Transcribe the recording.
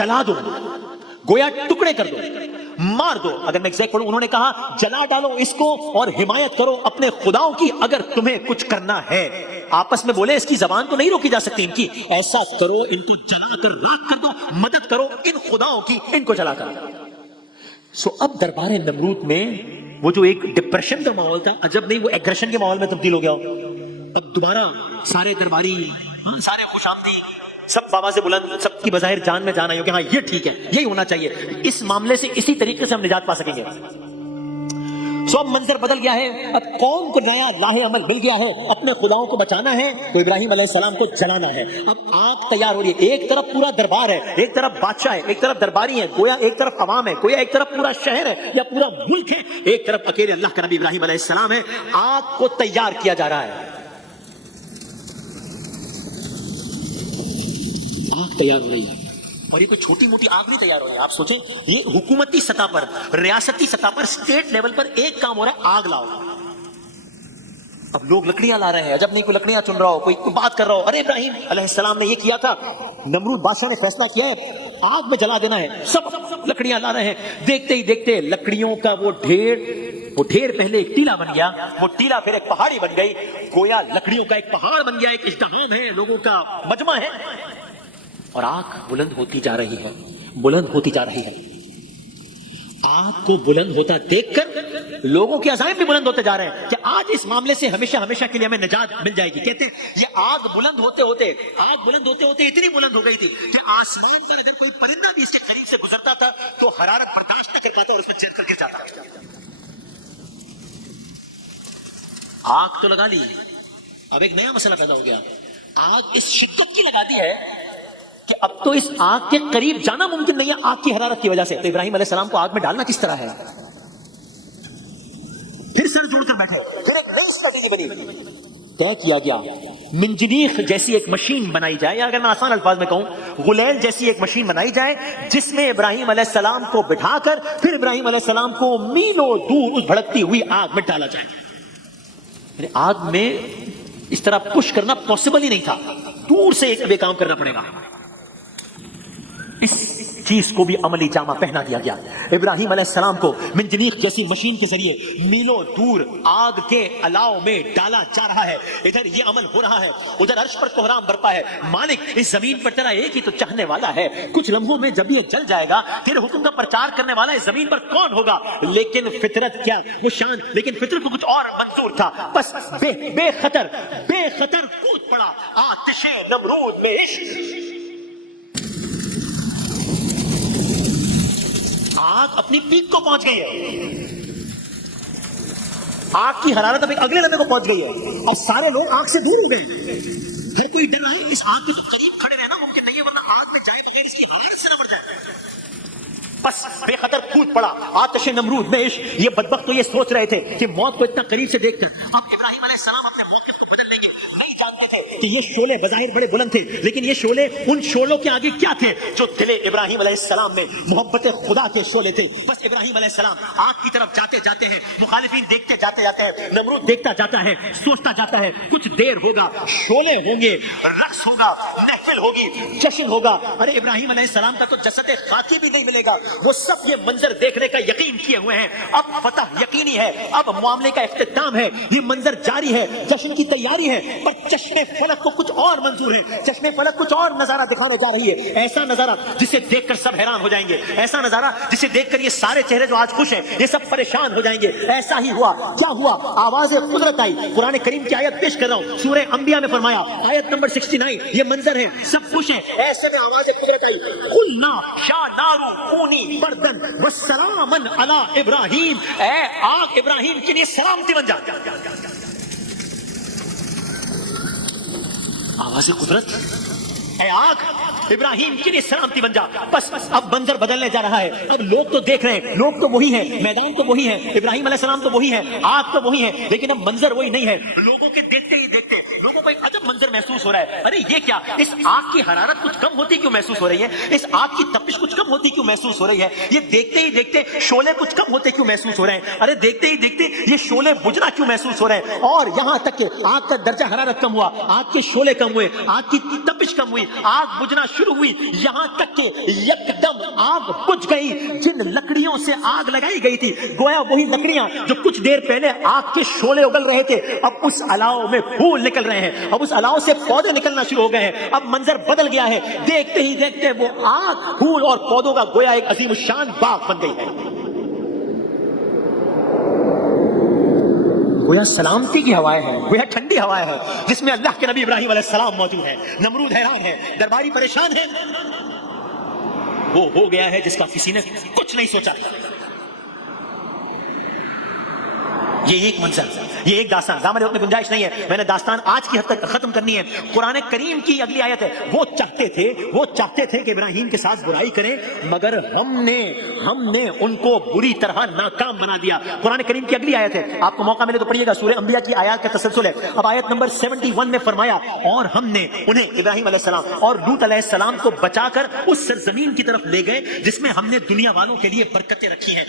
जला दो, गोया टुकड़े कर दो, मार दो। अगर मैं एग्जैक्ट पढ़ूं, उन्होंने कहा जला डालो इसको और हिमायत करो अपने खुदाओं की अगर तुम्हें कुछ करना है। आपस में बोले इसकी जबान तो नहीं रोकी जा सकती इनकी, ऐसा करो इनको जलाकर राख कर दो, मदद करो इन खुदाओं की, इनको जलाकर। सो अब दरबार नमरूद में वो जो एक डिप्रेशन का माहौल था, अजब नहीं वो एग्रेशन के माहौल में तब्दील हो गया। अब दोबारा सारे दरबारी, सारे खुशामदी, सब बाबा से बुलंद, सबकी बज़ाहिर जान में जान आई हो कि हाँ ये ठीक है, यही होना चाहिए, इस मामले से इसी तरीके से हम निजात पा सकेंगे। सो अब मंजर बदल गया है, अब कौम को नया लाहे अमल मिल गया है, अपने खुदाओं को बचाना है तो इब्राहिम अलैहिस्सलाम को जलाना है। अब आग तैयार हो रही है, एक तरफ पूरा दरबार है, एक तरफ बादशाह है, एक तरफ दरबारी है, गोया एक तरफ अवाम है, गोया एक तरफ पूरा शहर है या पूरा मुल्क है, एक तरफ अकेले अल्लाह का नबी इब्राहिम अलैहिस्सलाम है। आग को तैयार किया जा रहा है, आग तैयार हो रही है, और ये कोई छोटी मोटी आग नहीं तैयार हो रही है। आप सोचें, ये हुकूमती सतह पर, रियासती सतह पर, स्टेट लेवल पर एक काम हो रहा है, आग लाओ। अब लोग लकड़ियां ला रहे हैं, अजब नहीं कोई लकड़ियां चुन रहा हो, कोई बात कर रहा हो, अरे इब्राहिम अलैहिस्सलाम ने ये किया था, नमरूद बादशाह ने फैसला किया है आग में जला देना है, सब लकड़ियां ला रहे हैं। देखते ही देखते लकड़ियों का वो ढेर पहले एक टीला बन गया, वो टीला फिर एक पहाड़ी बन गई, गोया लकड़ियों का एक पहाड़ बन गया, एक इज्तिमाम है, लोगों का मजमा है, और आग बुलंद होती जा रही है, बुलंद होती जा रही है। आग को बुलंद होता देखकर लोगों के अज़ाइम भी बुलंद होते जा रहे हैं कि आज इस मामले से हमेशा हमेशा के लिए हमें निजात मिल जाएगी। कहते हैं ये आग बुलंद होते होते इतनी बुलंद हो गई थी कि आसमान पर अगर कोई परिंदा भी इसके करीब से गुजरता था तो हरारत बर्दाश्त न कर पाता और उसमें चढ़ करके जाता। आग तो लगा ली, अब एक नया मसला पैदा हो गया, आग इस शिद्दत की लगा दी है कि अब तो इस आग के करीब जाना मुमकिन नहीं है आग की हरारत की वजह से। तो इब्राहिम अलैहिस्सलाम को आग में डालना किस तरह है? फिर सर जोड़कर बैठे, फिर एक नई स्ट्रेटेजी बनी, तय किया गया मिंजनीख जैसी एक मशीन बनाई जाए, या अगर मैं आसान अल्फाज में कहूं गुलैल जैसी एक मशीन बनाई जाए जिसमें इब्राहिम अलैहिस्सलाम को बिठाकर फिर इब्राहिम अलैहिस्सलाम को मीलों दूर उस भड़कती हुई आग में डाला जाए। आग में इस तरह पुश करना पॉसिबल ही नहीं था, दूर से एक काम करना पड़ेगा। इस चीज को भी अमली जामा पहना दिया गया। इब्राहिम अलैहिस्सलाम को मिंजनीक जैसी मशीन के जरिए मीलों दूर आग के अलाव में डाला जा रहा है। इधर ये अमल हो रहा है, उधर अर्श पर कोहराम बरपा है। मालिक इस जमीन पर तेरा एक ही तो चाहने वाला है, कुछ लम्हों में जब ये जल जाएगा तेरे हुक्म का प्रचार करने वाला इस जमीन पर कौन होगा? लेकिन फितरत क्या वो शान, लेकिन फितरत को कुछ और मंजूर था। बस बेखतर कूद पड़ा आतिशे नमरूद में इश्क। आग अपनी पीक को पहुंच गई है, आग की हरारत अब एक अगले लम्हे को पहुंच गई है और सारे लोग आग से दूर हो गए। हर कोई डर रहा है इस आग के करीब खड़े रहना मुमकिन नहीं है, वरना आग में जाए बगैर इसकी हरारत से न मर जाए। बस बेखतर कूद पड़ा आतिशे नमरूद में इश्क। ये बदबख्त तो ये सोच रहे थे कि मौत को इतना करीब से देखकर अब इब्राहिम अलैहिस्सलाम अपने मौत के बदल लेंगे, नहीं जानते थे कि ये शोले बज़ाहिर बड़े बुलंद थे, लेकिन ये शोले उन शोलों के आगे क्या थे जो दिले इब्राहिम अलैहिस्सलाम में मोहब्बत खुदा के शोले थे। बस इब्राहिम अलैहिस्सलाम आग की तरफ जाते जाते हैं, मुखालिफिन देखते जाते जाते हैं, नमरूद देखता जाता है, सोचता जाता है कुछ देर होगा, शोले होंगे, रक्स होगा, महफिल होगी, जश्न होगा। अरे इब्राहिम अलैहिस्सलाम का तो जसद खाकी भी नहीं मिलेगा। वो सब ये मंजर देखने का यकीन किए हुए हैं, अब फतह यकीनी है, अब मामले का इख्तिताम है, ये मंजर जारी है, जश्न की तैयारी है। पर चश्मे फलक को कुछ और मंजूर है, चश्मे फलक कुछ और नजारा दिखाने जा रही है, ऐसा नजारा जिसे देखकर सब हैरान हो जाएंगे, ऐसा नजारा जिसे देखकर ये सारे चेहरे जो आज खुश हैं ये सब परेशान हो जाएंगे। ऐसा ही हुआ। क्या हुआ? आवाज कुदरत आई। कुरान करीम की आयत पेश कर रहा हूं, सूरह अंबिया में फरमाया, आयत नंबर 69, ये मंजर है, सब खुश हैं, ऐसे में आवाज कुदरत आई, कुलना या नारू कूनी बर्दन वस्सलामन अला इब्राहिम, ऐ आग इब्राहिम के लिए सलामती बन जा। आवाज़ कुदरत, ऐ आग इब्राहिम के लिए सलामती बन जा। बस अब मंजर बदलने जा रहा है। अब लोग तो देख रहे हैं, लोग तो वही हैं, मैदान तो वही है, इब्राहिम अलैहिस्सलाम तो वही है, आग तो वही है, लेकिन अब मंजर वही नहीं है। लोगों के देखते ही देखते लोगों को एक अजब मंजर منظر محسوس ہو رہا ہے. ارے یہ کیا, اس آگ کی حرارت کچھ کم ہوتی کیوں محسوس ہو رہی ہے, اس آگ کی تپش کچھ کم ہوتی کیوں محسوس ہو رہی ہے, یہ دیکھتے ہی دیکھتے شعلے کچھ کم ہوتے کیوں محسوس ہو رہے ہیں, ارے دیکھتے ہی دیکھتے یہ شعلے بجھنا کیوں محسوس ہو رہے ہیں, اور یہاں تک کہ آگ کا درجہ حرارت کم ہوا, آگ کے شعلے کم ہوئے, آگ کی تپش کم ہوئی, آگ بجھنا شروع ہوئی, یہاں تک کہ یکدم آگ بجھ گئی. جن لکڑیوں سے آگ لگائی گئی تھی گویا وہی لکڑیاں جو کچھ دیر پہلے آگ کے شعلے اگل رہے تھے, اب اس الاؤ میں پھول نکل رہے ہیں, اب اس الاؤ سے پودے نکلنا شروع ہو گئے ہیں, اب منظر بدل گیا ہے. دیکھتے ہی دیکھتے وہ آگ پھول اور پودوں کا گویا ایک عظیم الشان باغ بن گئی ہے. گویا سلامتی کی ہوائیں ہیں, گویا ٹھنڈی ہوائیں ہیں جس میں اللہ کے نبی ابراہیم علیہ السلام موجود ہیں. نمرود حیران ہے, درباری پریشان ہے. وہ ہو گیا ہے جس کا کسی نے کچھ نہیں سوچا. یہ ایک منظر, یہ ایک داستان, دامن وقت میں گنجائش نہیں ہے, میں نے داستان آج کی حد تک ختم کرنی ہے. قرآن کریم کی اگلی آیت ہے, وہ چاہتے تھے کہ ابراہیم کے ساتھ برائی کریں مگر ہم نے ان کو بری طرح ناکام بنا دیا. قرآن کریم کی اگلی آیت ہے, آپ کو موقع ملے تو پڑھیے گا, سورہ انبیاء کی آیات کا تسلسل ہے. اب آیت نمبر 71 میں فرمایا, اور ہم نے انہیں ابراہیم علیہ السلام اور لوط علیہ السلام کو بچا کر اس سرزمین کی طرف لے گئے جس میں ہم نے دنیا والوں کے لیے برکتیں رکھی ہیں.